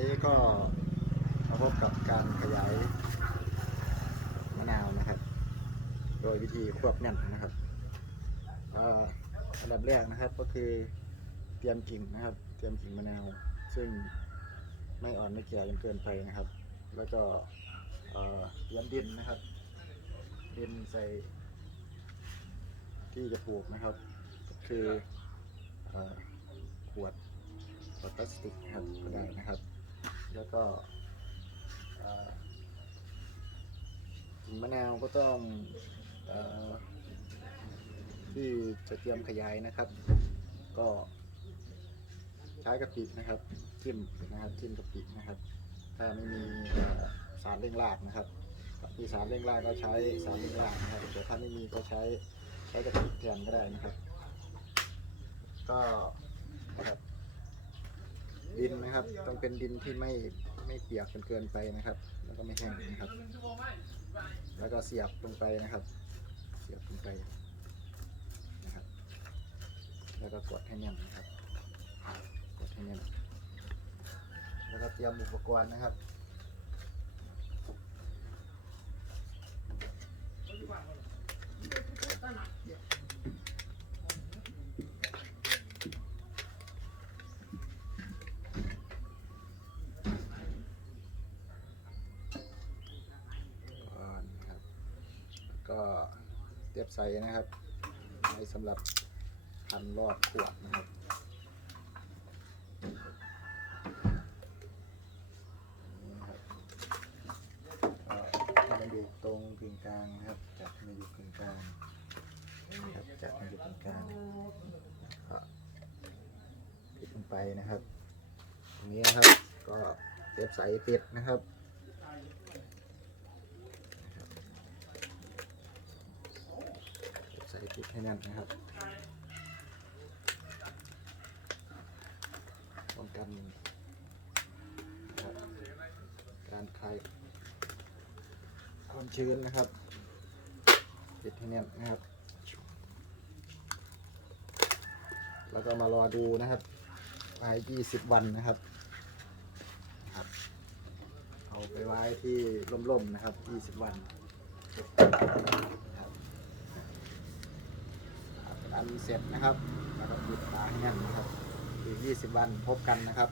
นี้ก็มาพบกับการขยายมะนาวนะครับ โดยวิธีควบแน่นนะครับอันดับแรกนะครับก็คือเตรียมกิ่งนะครับ เตรียมกิ่งมะนาว ซึ่งไม่อ่อนไม่แก่จนเกินไปนะครับ แล้วก็เตรียมดินนะครับ ดินใส่ที่จะปลูกนะครับก็คืออขวดขวดพลาสติกนะครับก็ได้นะครับ แล้วก็มะนาวก็ต้องอที่จะเตรียมขยายนะครับ ก็ใช้กะปินะครับจิ้มนะครับจิ้มกะปินะครับ ถ้าไม่มีสารเร่งรากนะครับมีสารเร่งรากก็ใช้สารเร่งรากนะครับแต่ถ้าไม่มีก็ใช้ใช้กะปิแทนก็ได้นะครับ ก็ นะครับ ต้องเป็นดินที่ไม่ไม่เปียกจนเกินไปนะครับ แล้วก็ไม่แห้งนะครับ แล้วก็เสียบลงไปนะครับ เสียบลงไปนะครับ แล้วก็กดให้แน่นนะครับกดให้แน่นแล้วก็เตรียมอุปกรณ์นะครับ ก่อนนะครับแล้ว ก็เตียบใส่นะครับไว้สำหรับพันรอบขวดนะครับนี่นะมันอยู่ตรงกึ่งกลางนะครับจัดมันอยู่กึ่งกลางนะครับจัดมันอยู่กึ่งกลางก็ปิดลงไปนะครับตรงนี้นะครับก็เตียบใส่ปิดนะครับ ใส่พริกให้แน่นนะครับป้องกันนะครับการคลายความชื้นนะครับปิดให้แน่นนะครับ แล้วก็มารอดูนะครับไว้20วันนะครับครับ เอาไปไว้ที่ร่มๆนะครับ20วัน นะครับอันเสร็จนะครับแล้วก็หยุดขาให้แน่นนะครับอีก 20 วันพบกันนะครับ